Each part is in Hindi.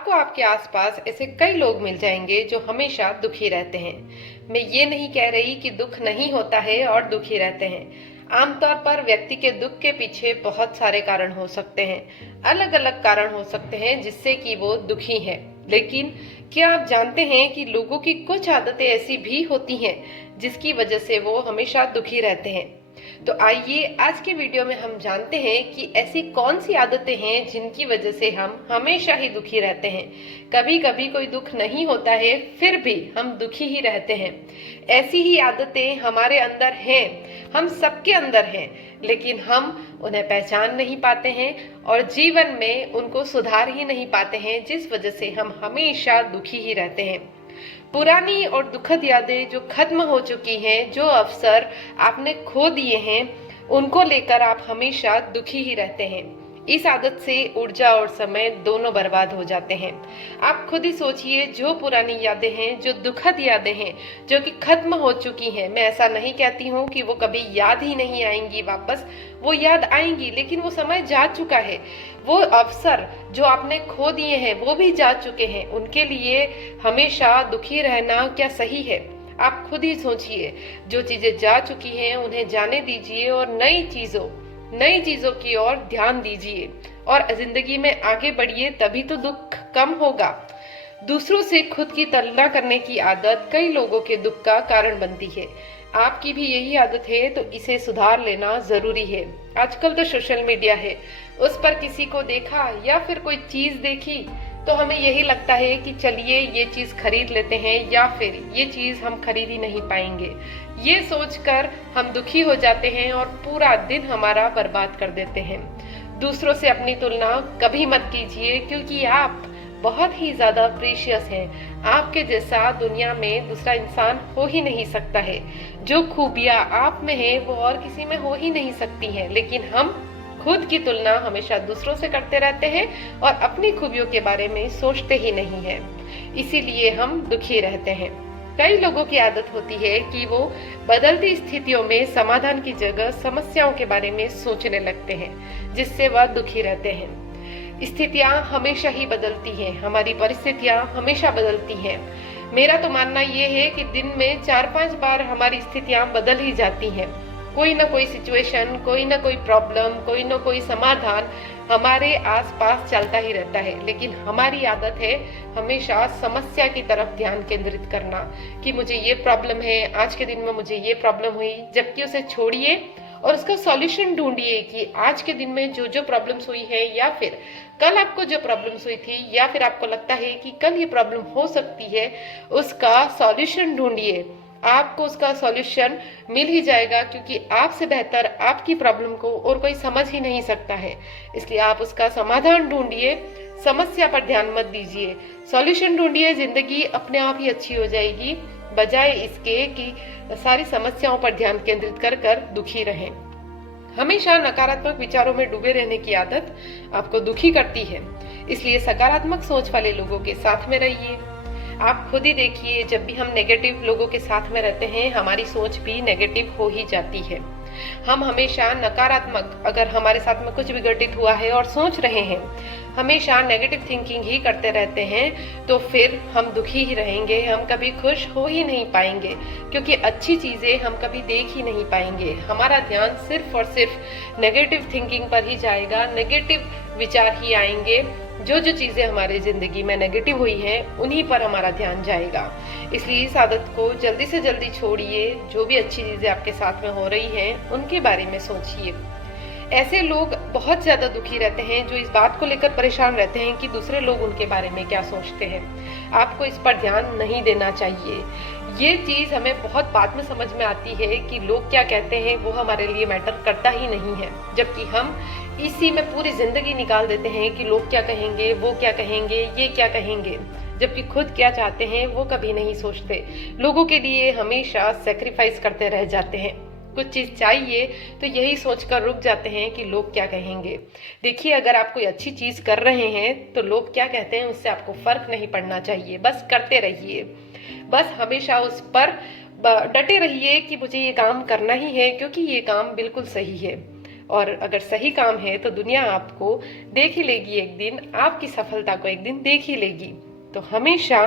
आपको आपके आसपास ऐसे कई लोग मिल जाएंगे जो हमेशा दुखी रहते हैं। मैं ये नहीं कह रही कि दुख नहीं होता है और दुखी रहते हैं। आमतौर पर व्यक्ति के दुख के पीछे बहुत सारे कारण हो सकते हैं, अलग अलग कारण हो सकते हैं जिससे कि वो दुखी है। लेकिन क्या आप जानते हैं कि लोगों की कुछ आदतें ऐसी भी होती हैं जिसकी वजह से वो हमेशा दुखी रहते हैं। तो आइए आज के वीडियो में हम जानते हैं कि ऐसी कौन सी आदतें हैं जिनकी वजह से हम हमेशा ही दुखी रहते हैं। कभी कभी कोई दुख नहीं होता है फिर भी हम दुखी ही रहते हैं। ऐसी ही आदतें हमारे अंदर हैं, हम सबके अंदर हैं, लेकिन हम उन्हें पहचान नहीं पाते हैं और जीवन में उनको सुधार ही नहीं पाते हैं, जिस वजह से हम हमेशा दुखी ही रहते हैं। पुरानी और दुखद यादें जो खत्म हो चुकी हैं, जो अवसर आपने खो दिए हैं, उनको लेकर आप हमेशा दुखी ही रहते हैं। इस आदत से ऊर्जा और समय दोनों बर्बाद हो जाते हैं। आप खुद ही सोचिए, जो पुरानी यादें हैं, जो दुखद यादें हैं, जो कि खत्म हो चुकी हैं, मैं ऐसा नहीं कहती हूँ कि वो कभी याद ही नहीं आएंगी वापस, वो याद आएंगी, लेकिन वो समय जा चुका है। वो अवसर जो आपने खो दिए हैं वो भी जा चुके हैं। उनके लिए हमेशा दुखी रहना क्या सही है? आप खुद ही सोचिए। जो चीजें जा चुकी हैं उन्हें जाने दीजिए और नई चीजों की ओर ध्यान दीजिए और जिंदगी में आगे बढ़िए, तभी तो दुख कम होगा। दूसरों से खुद की तुलना करने की आदत कई लोगों के दुख का कारण बनती है। आपकी भी यही आदत है तो इसे सुधार लेना जरूरी है। आजकल तो सोशल मीडिया है, उस पर किसी को देखा या फिर कोई चीज देखी तो हमें यही लगता है कि चलिए ये चीज खरीद लेते हैं, या फिर ये चीज हम खरीद ही नहीं पाएंगे। ये सोचकर हम दुखी हो जाते हैं और पूरा दिन हमारा बर्बाद कर देते हैं। दूसरों से अपनी तुलना कभी मत कीजिए, क्योंकि आप बहुत ही ज्यादा प्रीशियस हैं। आपके जैसा दुनिया में दूसरा इंसान हो ही नहीं सकता है। जो खूबियां आप में है वो और किसी में हो ही नहीं सकती हैं, लेकिन हम खुद की तुलना हमेशा दूसरों से करते रहते हैं और अपनी खूबियों के बारे में सोचते ही नहीं हैं। इसीलिए हम दुखी रहते हैं। कई लोगों की आदत होती है कि वो बदलती स्थितियों में समाधान की जगह समस्याओं के बारे में सोचने लगते हैं, जिससे वह दुखी रहते हैं। स्थितियां हमेशा ही बदलती हैं, हमारी परिस्थितियां हमेशा बदलती हैं। मेरा तो मानना ये है कि दिन में 4-5 बार हमारी स्थितियां बदल ही जाती हैं। कोई ना कोई सिचुएशन, कोई ना कोई प्रॉब्लम, कोई ना कोई समाधान हमारे आसपास चलता ही रहता है। लेकिन हमारी आदत है हमेशा समस्या की तरफ ध्यान केंद्रित करना कि मुझे ये प्रॉब्लम है, आज के दिन में मुझे ये प्रॉब्लम हुई, जबकि उसे छोड़िए और उसका सॉल्यूशन ढूंढिए कि आज के दिन में जो जो प्रॉब्लम्स हुई है, या फिर कल आपको जो प्रॉब्लम्स हुई थी, या फिर आपको लगता है कि कल ये प्रॉब्लम हो सकती है, उसका सॉल्यूशन ढूंढिए। आपको उसका सॉल्यूशन मिल ही जाएगा, क्योंकि आपसे बेहतर आपकी प्रॉब्लम को और कोई समझ ही नहीं सकता है। इसलिए आप उसका समाधान ढूंढिए, समस्या पर ध्यान मत दीजिए, सॉल्यूशन ढूंढिए। जिंदगी अपने आप ही अच्छी हो जाएगी, बजाय इसके कि सारी समस्याओं पर ध्यान केंद्रित कर दुखी रहें। हमेशा नकारात्मक विचारों में डूबे रहने की आदत आपको दुखी करती है। इसलिए सकारात्मक सोच वाले लोगों के साथ में रहिए। आप खुद ही देखिए, जब भी हम नेगेटिव लोगों के साथ में रहते हैं हमारी सोच भी नेगेटिव हो ही जाती है। हम हमेशा नकारात्मक, अगर हमारे साथ में कुछ भी घटित हुआ है और सोच रहे हैं, हमेशा नेगेटिव थिंकिंग ही करते रहते हैं, तो फिर हम दुखी ही रहेंगे। हम कभी खुश हो ही नहीं पाएंगे, क्योंकि अच्छी चीजें हम कभी देख ही नहीं पाएंगे। हमारा ध्यान सिर्फ और सिर्फ नेगेटिव थिंकिंग पर ही जाएगा, नेगेटिव विचार ही आएंगे। जो जो चीजें हमारी जिंदगी में नेगेटिव हुई हैं उन्हीं पर हमारा ध्यान जाएगा। इसलिए इस आदत को जल्दी से जल्दी छोड़िए। जो भी अच्छी चीजें आपके साथ में हो रही हैं उनके बारे में सोचिए। ऐसे लोग बहुत ज्यादा दुखी रहते हैं जो इस बात को लेकर परेशान रहते हैं कि दूसरे लोग उनके बारे में क्या सोचते हैं। आपको इस पर ध्यान नहीं देना चाहिए। ये चीज हमें बहुत बाद में समझ में आती है कि लोग क्या कहते हैं वो हमारे लिए मैटर करता ही नहीं है, जबकि हम इसी में पूरी जिंदगी निकाल देते हैं कि लोग क्या कहेंगे, वो क्या कहेंगे, ये क्या कहेंगे, जबकि खुद क्या चाहते हैं वो कभी नहीं सोचते। लोगों के लिए हमेशा सेक्रीफाइस करते रह जाते हैं। कुछ चीज चाहिए तो यही सोचकर रुक जाते हैं कि लोग क्या कहेंगे। देखिए, अगर आप कोई अच्छी चीज कर रहे हैं तो लोग क्या कहते हैं उससे आपको फर्क नहीं पड़ना चाहिए। बस करते रहिए, बस हमेशा उस पर डटे रहिए कि मुझे ये काम करना ही है, क्योंकि ये काम बिल्कुल सही है। और अगर सही काम है तो दुनिया आपको देख ही लेगी, एक दिन आपकी सफलता को एक दिन देख ही लेगी। तो हमेशा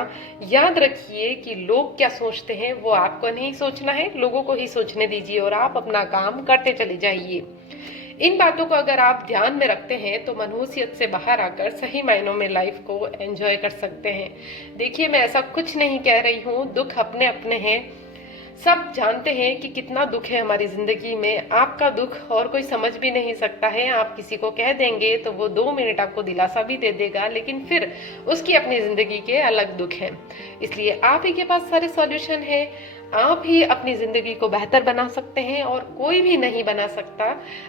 याद रखिए कि लोग क्या सोचते हैं वो आपको नहीं सोचना है, लोगों को ही सोचने दीजिए और आप अपना काम करते चले जाइए। इन बातों को अगर आप ध्यान में रखते हैं तो मनहूसियत से बाहर आकर सही मायनों में लाइफ को एंजॉय कर सकते हैं। देखिए, मैं ऐसा कुछ नहीं कह रही हूँ, दुख अपने अपने हैं। सब जानते हैं कि कितना दुख है हमारी जिंदगी में। आपका दुख और कोई समझ भी नहीं सकता है। आप किसी को कह देंगे तो वो 2 मिनट आपको दिलासा भी दे देगा, लेकिन फिर उसकी अपनी जिंदगी के अलग दुख हैं। इसलिए आप ही के पास सारे सॉल्यूशन है। आप ही अपनी जिंदगी को बेहतर बना सकते हैं और कोई भी नहीं बना सकता।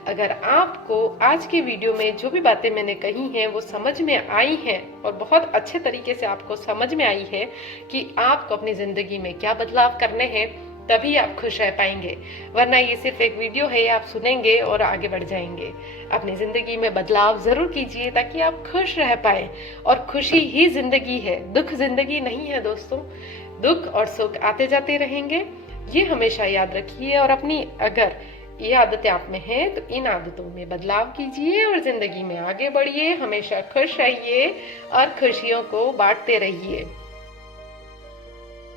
अगर आपको आज की वीडियो में जो भी बातें मैंने कही हैं वो समझ में आई हैं और बहुत अच्छे तरीके से आपको समझ में आई है कि आपको अपनी जिंदगी में क्या बदलाव करने हैं, तभी आप खुश रह पाएंगे। वरना ये सिर्फ एक वीडियो है, आप सुनेंगे और आगे बढ़ जाएंगे। अपनी जिंदगी में बदलाव जरूर कीजिए ताकि आप खुश रह पाए। और खुशी ही जिंदगी है, दुख जिंदगी नहीं है दोस्तों। दुख और सुख आते जाते रहेंगे, ये हमेशा याद रखिए। और अपनी अगर ये आदतें आप में हैं तो इन आदतों में बदलाव कीजिए और जिंदगी में आगे बढ़िए। हमेशा खुश रहिए और खुशियों को बांटते रहिए।